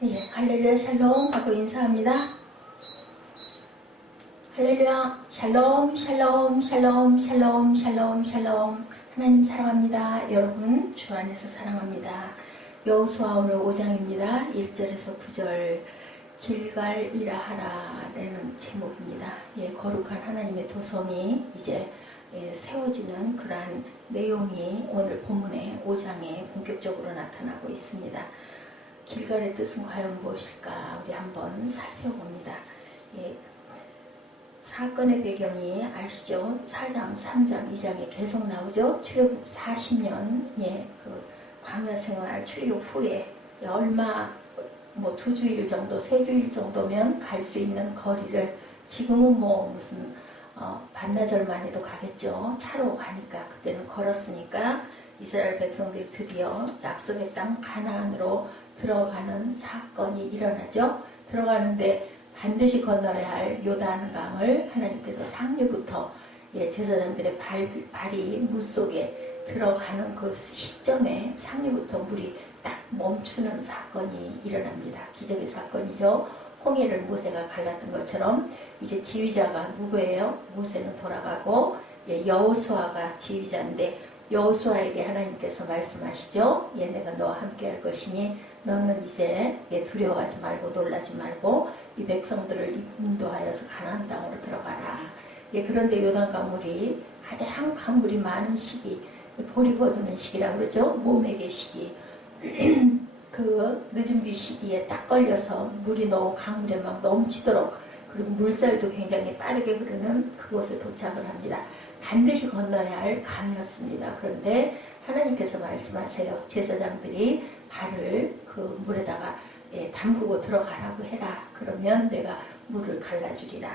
예, 할렐루야 샬롬 하고 인사합니다. 할렐루야 샬롬 샬롬 샬롬 샬롬 샬롬 샬롬. 하나님 사랑합니다. 여러분 주 안에서 사랑합니다. 여호수아 오늘 5장입니다. 1절에서 9절 길갈이라 하라라는 제목입니다. 예, 거룩한 하나님의 도성이 이제 세워지는 그러한 내용이 오늘 본문의 5장에 본격적으로 나타나고 있습니다. 길갈의 뜻은 과연 무엇일까? 우리 한번 살펴봅니다. 예, 사건의 배경이 아시죠? 4장, 3장, 2장에 계속 나오죠? 출애굽 40년, 그 광야 생활 출애굽 후에 얼마, 2주일 정도, 3주일 정도면 갈 수 있는 거리를 지금은 무슨 반나절만 해도 가겠죠. 차로 가니까 그때는 걸었으니까 이스라엘 백성들이 드디어 약속의 땅 가나안으로 들어가는 사건이 일어나죠. 들어가는데 반드시 건너야 할 요단강을 하나님께서 상류부터 제사장들의 발이 물속에 들어가는 그 시점에 상류부터 물이 딱 멈추는 사건이 일어납니다. 기적의 사건이죠. 홍해를 모세가 갈랐던 것처럼 이제 지휘자가 누구예요? 모세는 돌아가고 여호수아가 지휘자인데 여호수아에게 하나님께서 말씀하시죠. 내가 너와 함께 할 것이니 너는 이제 두려워하지 말고 놀라지 말고 이 백성들을 인도하여서 가나안 땅으로 들어가라. 그런데 요단강 물이 가장 강물이 많은 시기, 보리 거두는 시기라고 그러죠. 모매개 시기. 그 늦은 비 시기에 딱 걸려서 물이 너무 강물에 막 넘치도록, 그리고 물살도 굉장히 빠르게 흐르는 그곳에 도착을 합니다. 반드시 건너야 할 강이었습니다. 그런데 하나님께서 말씀하세요. 제사장들이 발을 그 물에다가 담그고 들어가라고 해라. 그러면 내가 물을 갈라주리라.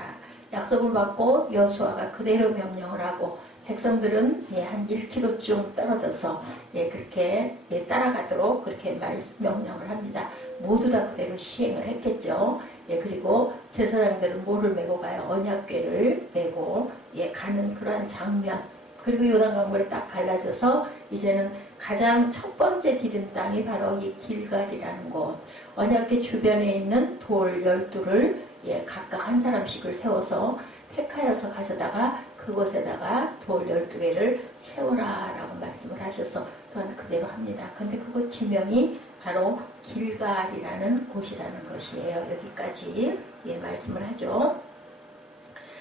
약속을 받고 여호수아가 그대로 명령을 하고 백성들은 한 1km쯤 떨어져서 그렇게 따라가도록 그렇게 명령을 합니다. 모두 다 그대로 시행을 했겠죠. 그리고 제사장들은 뭐를 메고 가요? 언약궤를 메고 가는 그러한 장면. 그리고 요단강물에 딱 갈라져서 이제는 가장 첫 번째 디딘 땅이 바로 이 길갈이라는 곳. 언약궤 주변에 있는 돌 12를 각각 한 사람씩을 세워서 택하여서 가져다가 그곳에다가 돌 12개를 세워라라고 말씀을 하셔서 또한 그대로 합니다. 근데 그곳 지명이 바로 길갈이라는 곳이라는 것이에요. 여기까지 말씀을 하죠.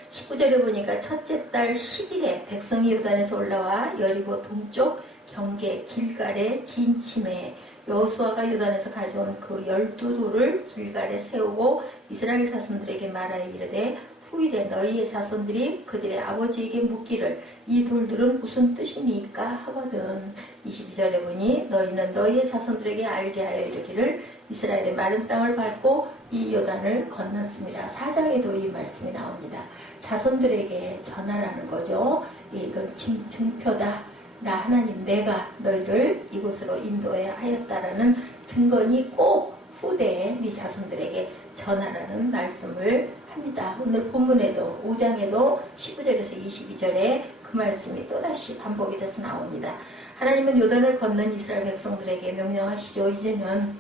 19절에 보니까 첫째 달 10일에 백성이 요단에서 올라와 여리고 동쪽 경계 길갈에 진침해 여호수아가 요단에서 가져온 그 12돌을 길갈에 세우고 이스라엘 자손들에게 말하여 이르되 후일에 너희의 자손들이 그들의 아버지에게 묻기를 이 돌들은 무슨 뜻이니까 하거든. 22절에 보니 너희는 너희의 자손들에게 알게 하여 이르기를 이스라엘의 마른 땅을 밟고 이 요단을 건넜습니다. 4장에도 이 말씀이 나옵니다. 자손들에게 전하라는 거죠. 이건 증표다. 나 하나님 내가 너희를 이곳으로 인도해야 하였다라는 증거니 꼭 후대에 네 자손들에게 전하라는 말씀을 합니다. 오늘 본문에도 5장에도 19절에서 22절에 그 말씀이 또다시 반복이 돼서 나옵니다. 하나님은 요단을 건넌 이스라엘 백성들에게 명령하시죠. 이제는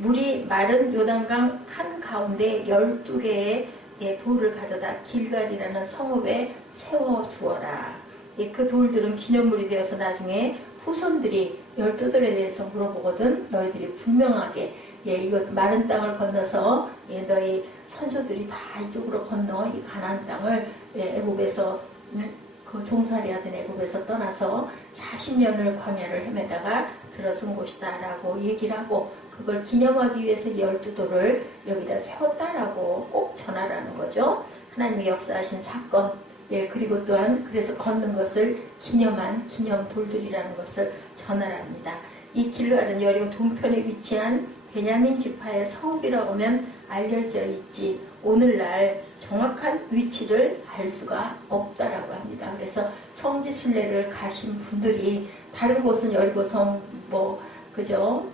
물이 마른 요단강 한가운데 12개의 돌을 가져다 길갈이라는 성읍에 세워주어라. 그 돌들은 기념물이 되어서 나중에 후손들이 12돌에 대해서 물어보거든. 너희들이 분명하게 이것은 마른 땅을 건너서 너희 선조들이 다 이쪽으로 건너 이 가나안 땅을 애굽에서 그 종살이하던 애굽에서 떠나서 40년을 광야를 헤매다가 들어선 곳이다 라고 얘기를 하고 그걸 기념하기 위해서 12돌을 여기다 세웠다라고 꼭 전하라는 거죠. 하나님의 역사하신 사건, 그리고 또한 그래서 걷는 것을 기념한 기념돌들이라는 것을 전하랍니다. 이 길갈은 여리고 동편에 위치한 베냐민 지파의 성읍이라고 하면 알려져 있지 오늘날 정확한 위치를 알 수가 없다라고 합니다. 그래서 성지 순례를 가신 분들이 다른 곳은 여리고성 그죠?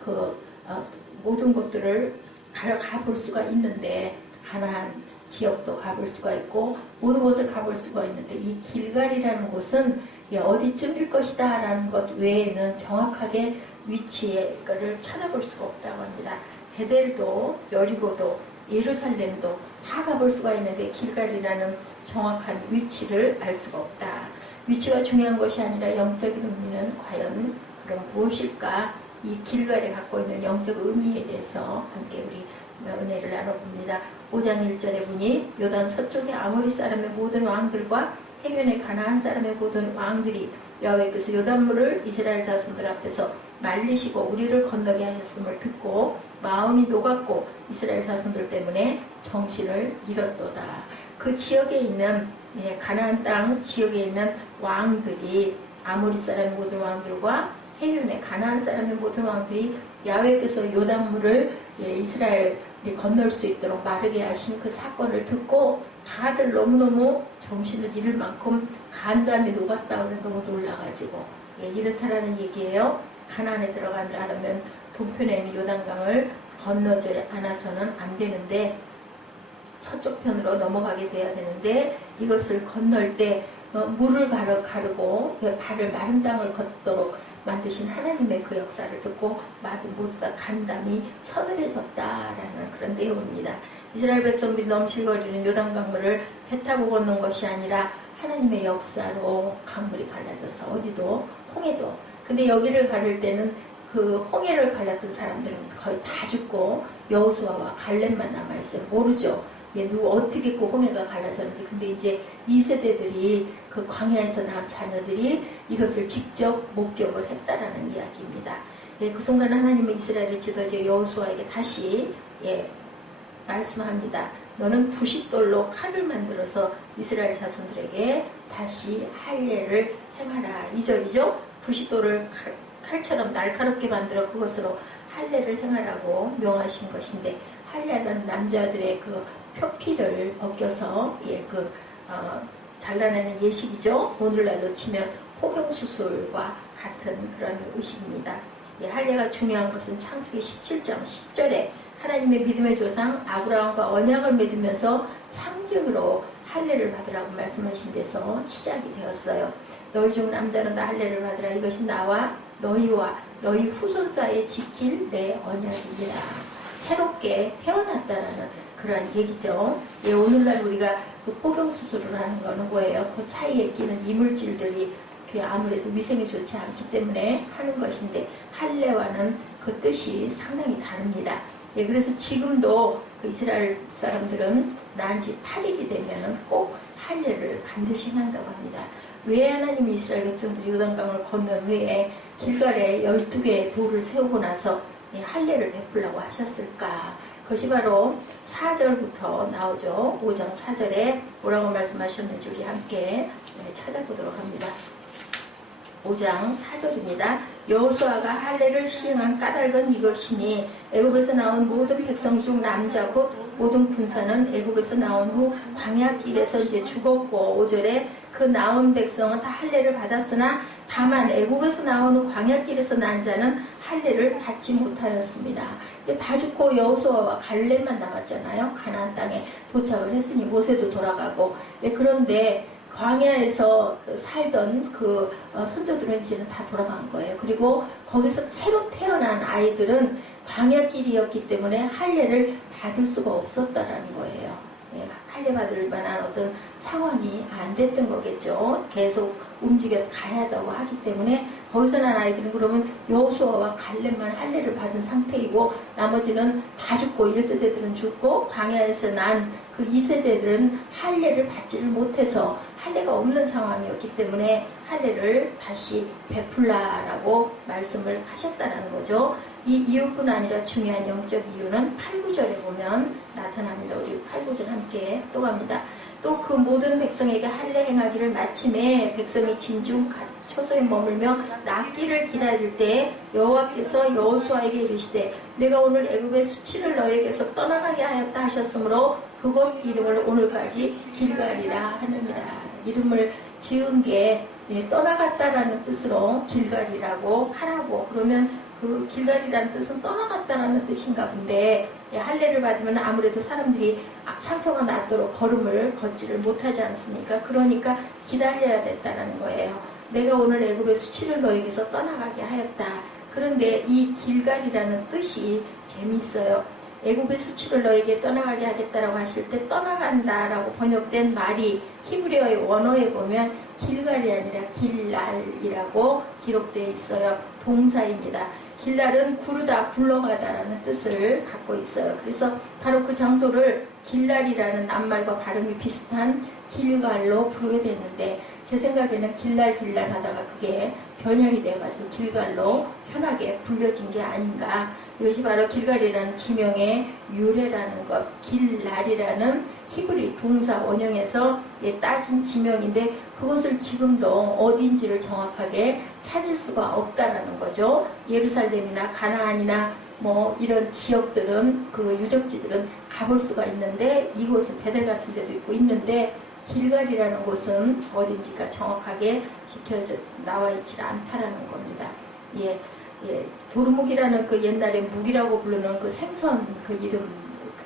모든 곳들을 가볼 수가 있는데 가나안 지역도 가볼 수가 있고 모든 곳을 가볼 수가 있는데 이 길갈이라는 곳은 어디쯤일 것이다 라는 것 외에는 정확하게 위치를 찾아볼 수가 없다고 합니다. 베델도 여리고도 예루살렘도 다 가볼 수가 있는데 길갈이라는 정확한 위치를 알 수가 없다. 위치가 중요한 것이 아니라 영적인 의미는 과연 그럼 무엇일까? 이 길갈이 갖고 있는 영적 의미에 대해서 함께 우리 은혜를 나눠봅니다. 5장 1절에 보니 요단 서쪽의 아모리 사람의 모든 왕들과 해변의 가나안 사람의 모든 왕들이 여호와께서 요단물을 이스라엘 자손들 앞에서 말리시고 우리를 건너게 하셨음을 듣고 마음이 녹았고 이스라엘 자손들 때문에 정신을 잃었도다. 그 지역에 있는 가나안 땅 지역에 있는 왕들이 아모리 사람의 모든 왕들과 해변의 가나안 사람의 모든 왕들이 야훼께서 요단물을 이스라엘이 건널 수 있도록 마르게 하신 그 사건을 듣고 다들 너무너무 정신을 잃을 만큼 간담이 녹았다고 해서 너무 놀라가지고 이렇다라는 얘기예요. 가나안에 들어가려면 동편에 있는 요단강을 건너지 않아서는 안 되는데 서쪽 편으로 넘어가게 돼야 되는데 이것을 건널 때 물을 가르고 발을 마른 땅을 걷도록 만드신 하나님의 그 역사를 듣고 모두 다 간담이 서늘해졌다라는 그런 내용입니다. 이스라엘 백성들이 넘실거리는 요단강물을 배 타고 걷는 것이 아니라 하나님의 역사로 강물이 갈라져서 어디도 홍해도 근데 여기를 가를 때는 그 홍해를 갈랐던 사람들은 거의 다 죽고 여호수아와 갈렙만 남아있어요. 모르죠. 누구 어떻게 그 홍해가 갈라졌는지. 근데 이제 2세대들이 그 광야에서 낳은 자녀들이 이것을 직접 목격을 했다라는 이야기입니다. 그 순간 하나님은 이스라엘의 지도자 여호수아에게 다시 말씀합니다. 너는 부싯돌로 칼을 만들어서 이스라엘 자손들에게 다시 할례를 행하라. 2절이죠. 부싯돌을 칼처럼 날카롭게 만들어 그것으로 할례를 행하라고 명하신 것인데 할례하던 남자들의 그 표피를 벗겨서 잘라내는 예식이죠. 오늘날로 치면 포경수술과 같은 그런 의식입니다. 할례가 중요한 것은 창세기 17장 10절에 하나님의 믿음의 조상 아브라함과 언약을 맺으면서 상징으로 할례를 받으라고 말씀하신 데서 시작이 되었어요. 너희 중 남자는 다 할례를 받으라. 이것이 나와 너희와 너희 후손 사이에 지킬 내 언약이니라. 새롭게 태어났다라는 그런 얘기죠. 오늘날 우리가 그 포경수술을 하는 거는 뭐예요? 그 사이에 끼는 이물질들이 아무래도 위생이 좋지 않기 때문에 하는 것인데 할례와는 그 뜻이 상당히 다릅니다. 그래서 지금도 그 이스라엘 사람들은 난 지 8일이 되면 꼭 할례를 반드시 한다고 합니다. 왜 하나님이 이스라엘 백성들이 요단강을 건넌 후에 길갈에 12개의 돌을 세우고 나서 할례를 베풀라고 하셨을까? 그것이 바로 4절부터 나오죠. 5장 4절에 뭐라고 말씀하셨는지 우리 함께 찾아보도록 합니다. 5장 4절입니다. 여호수아가 할례를 시행한 까닭은 이것이니 애굽에서 나온 모든 백성 중 남자 곧 모든 군사는 애굽에서 나온 후 광야길에서 이제 죽었고 5절에 그 나온 백성은 다 할례를 받았으나 다만 애굽에서 나온 후 광야길에서 난 자는 할례를 받지 못하였습니다. 다 죽고 여호수아와 갈렙만 남았잖아요. 가나안 땅에 도착을 했으니 모세도 돌아가고 그런데 광야에서 살던 그 선조들은 이제는 다 돌아간 거예요. 그리고 거기서 새로 태어난 아이들은 광야길이었기 때문에 할례를 받을 수가 없었다라는 거예요. 할례 받을 만한 어떤 상황이 안 됐던 거겠죠. 계속 움직여 가야 한다고 하기 때문에 거기서 난 아이들은 그러면 여호수아와 갈렙만 할례를 받은 상태이고 나머지는 다 죽고 1세대들은 죽고 광야에서 난 그 2세대들은 할례를 받지를 못해서 할례가 없는 상황이었기 때문에 할례를 다시 베풀라라고 말씀을 하셨다는 거죠. 이 이유뿐 아니라 중요한 영적 이유는 8, 9절에 보면 나타납니다. 우리 8, 9절 함께 또 갑니다. 또 그 모든 백성에게 할례 행하기를 마침에 백성이 진중 초소에 머물며 낫기를 기다릴 때 여호와께서 여호수아에게 이르시되 내가 오늘 애굽의 수치를 너에게서 떠나가게 하였다 하셨으므로 그곳 이름을 오늘까지 길갈이라 하느니라. 이름을 지은 게 떠나갔다라는 뜻으로 길갈이라고 하라고. 그러면 그 길갈이라는 뜻은 떠나갔다라는 뜻인가 본데 할례를 받으면 아무래도 사람들이 상처가 낫도록 걸음을 걷지를 못하지 않습니까? 그러니까 기다려야 됐다라는 거예요. 내가 오늘 애굽의 수치를 너에게서 떠나가게 하였다. 그런데 이 길갈이라는 뜻이 재미있어요. 애굽의 수출을 너에게 떠나가게 하겠다라고 하실 때 떠나간다라고 번역된 말이 히브리어의 원어에 보면 길갈이 아니라 길랄이라고 기록되어 있어요. 동사입니다. 길랄은 구르다, 굴러가다라는 뜻을 갖고 있어요. 그래서 바로 그 장소를 길랄이라는 낱말과 발음이 비슷한 길갈로 부르게 됐는데 제 생각에는 길랄 하다가 그게 변형이 돼가지고 길갈로 편하게 불려진 게 아닌가. 이것이 바로 길갈이라는 지명의 유래라는 것, 길랄이라는 히브리 동사 원형에서 따진 지명인데 그것을 지금도 어디인지를 정확하게 찾을 수가 없다라는 거죠. 예루살렘이나 가나안이나 뭐 이런 지역들은 그 유적지들은 가볼 수가 있는데 이곳은 베델 같은 데도 있고 있는데 길갈이라는 곳은 어딘지가 정확하게 지켜져 나와 있지 않다라는 겁니다. 예, 도루묵이라는 그 옛날에 묵이라고 부르는 그 생선 그 이름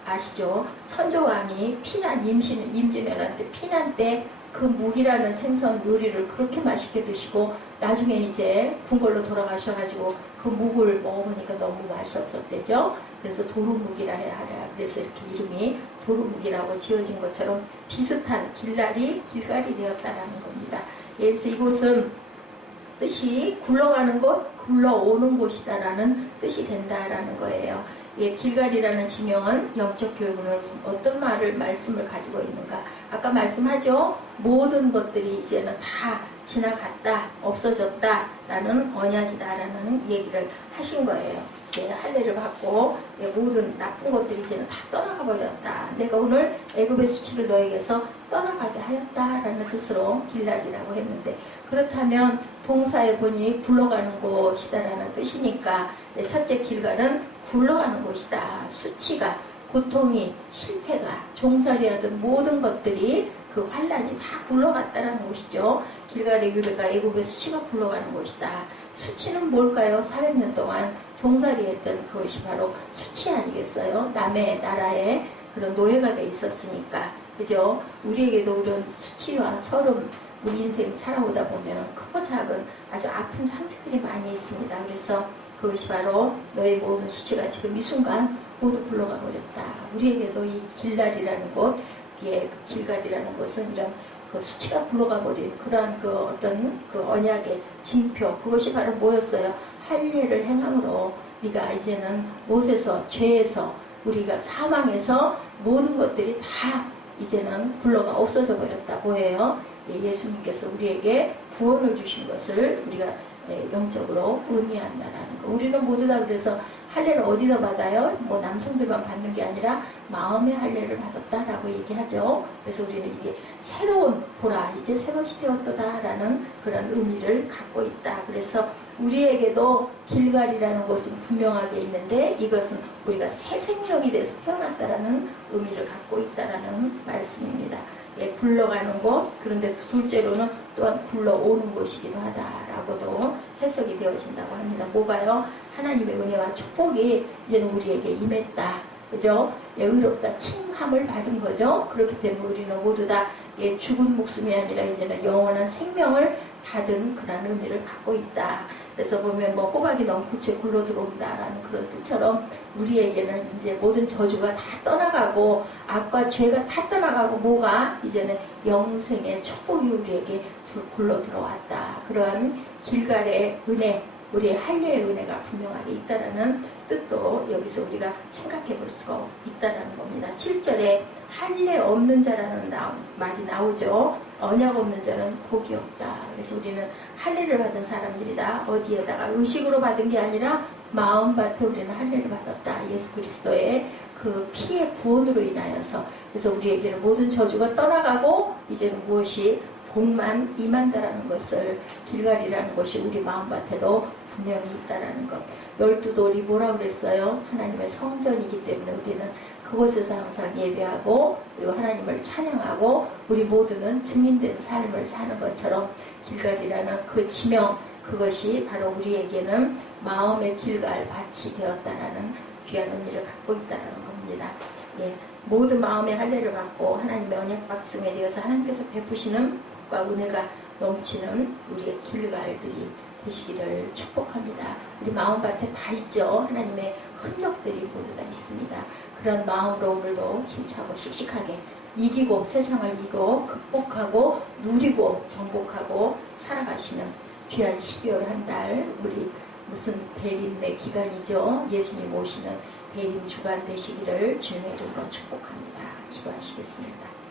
아시죠? 선조왕이 피난 임진왜란 피난 때 그 묵이라는 생선 요리를 그렇게 맛있게 드시고 나중에 이제 궁궐로 돌아가셔가지고 그 묵을 먹어보니까 너무 맛이 없었대죠. 그래서 도루묵이라 해야 하랴. 그래서 이렇게 이름이 도루묵이라고 지어진 것처럼 비슷한 길갈이 되었다라는 겁니다. 그래서 이곳은 뜻이 굴러가는 곳, 굴러오는 곳이다라는 뜻이 된다라는 거예요. 예, 길갈이라는 지명은 영적 교육은 어떤 말씀을 가지고 있는가? 아까 말씀하죠. 모든 것들이 이제는 다 지나갔다, 없어졌다라는 언약이다라는 얘기를 하신 거예요. 예, 할례를 받고 모든 나쁜 것들이 이제는 다 떠나가 버렸다. 내가 오늘 애굽의 수치를 너에게서 떠나가게 하였다라는 뜻으로 길갈이라고 했는데 그렇다면 동사에 보니 굴러가는 곳이다라는 뜻이니까 첫째 길갈은 굴러가는 곳이다. 수치가, 고통이, 실패가, 종살이하던 모든 것들이 그 환란이 다 굴러갔다라는 곳이죠. 길갈의 유래가 애굽의 수치가 굴러가는 곳이다. 수치는 뭘까요? 400년 동안 종살이했던 그것이 바로 수치 아니겠어요? 남의 나라에 그런 노예가 돼 있었으니까. 그죠? 우리에게도 이런 수치와 서름, 우리 인생 살아오다 보면 크고 작은 아주 아픈 상처들이 많이 있습니다. 그래서 그것이 바로 너의 모든 수치가 지금 이 순간 모두 굴러가 버렸다. 우리에게도 이 길갈이라는 곳, 길갈이라는 곳은 이런 그 수치가 굴러가 버린 그러한 그 어떤 그 언약의 징표, 그것이 바로 뭐였어요? 할례를 행함으로 네가 이제는 못에서, 죄에서, 우리가 사망에서 모든 것들이 다 이제는 굴러가 없어져 버렸다. 뭐예요? 예수님께서 우리에게 구원을 주신 것을 우리가 영적으로 의미한다라는 거. 우리는 모두 다 그래서 할례를 어디서 받아요? 뭐 남성들만 받는 게 아니라 마음의 할례를 받았다라고 얘기하죠. 그래서 우리는 이게 새로운 보라, 이제 새로운 시대였다라는 그런 의미를 갖고 있다. 그래서 우리에게도 길갈이라는 곳은 분명하게 있는데 이것은 우리가 새 생명이 돼서 태어났다라는 의미를 갖고 있다라는 말씀입니다. 예, 굴러가는 곳, 그런데 둘째로는 또한 굴러오는 곳이기도 하다라고도 해석이 되어진다고 합니다. 뭐가요? 하나님의 은혜와 축복이 이제는 우리에게 임했다. 그죠? 예, 의롭다 칭함을 받은 거죠. 그렇기 때문에 우리는 모두 다 죽은 목숨이 아니라 이제는 영원한 생명을 받은 그런 의미를 갖고 있다. 그래서 보면 뭐 호박이 넝쿨째 굴러 들어온다라는 그런 뜻처럼 우리에게는 이제 모든 저주가 다 떠나가고 악과 죄가 다 떠나가고 뭐가 이제는 영생의 축복이 우리에게 굴러 들어왔다. 그러한 길갈의 은혜, 우리의 할례의 은혜가 분명하게 있다라는 뜻도 여기서 우리가 생각해 볼 수가 있다라는 겁니다. 7절에 할례 없는 자라는 말이 나오죠. 언약 없는 자는 복이 없다. 그래서 우리는 할례를 받은 사람들이다. 어디에다가 의식으로 받은 게 아니라 마음밭에 우리는 할례를 받았다. 예수 그리스도의 그 피의 구원으로 인하여서. 그래서 우리에게는 모든 저주가 떠나가고 이제는 무엇이 복만 임한다라는 것을, 길갈이라는 것이 우리 마음밭에도 분명히 있다라는 것. 12돌이 뭐라 그랬어요? 하나님의 성전이기 때문에 우리는 그곳에서 항상 예배하고 그리고 하나님을 찬양하고 우리 모두는 증인된 삶을 사는 것처럼 길갈이라는 그 지명, 그것이 바로 우리에게는 마음의 길갈 밭이 되었다라는 귀한 의미를 갖고 있다는 겁니다. 예, 모든 마음의 할례를 받고 하나님의 언약 박승에 되어서 하나님께서 베푸시는 복과 은혜가 넘치는 우리의 길갈들이 되시기를 축복합니다. 우리 마음밭에 다 있죠. 하나님의 흔적들이 모두 다 있습니다. 그런 마음으로 오늘도 힘차고 씩씩하게 이기고 세상을 이기고 극복하고 누리고 정복하고 살아가시는 귀한 12월 한 달 우리 무슨 대림의 기간이죠. 예수님 오시는 대림 주간 되시기를 주님의 이름으로 축복합니다. 기도하시겠습니다.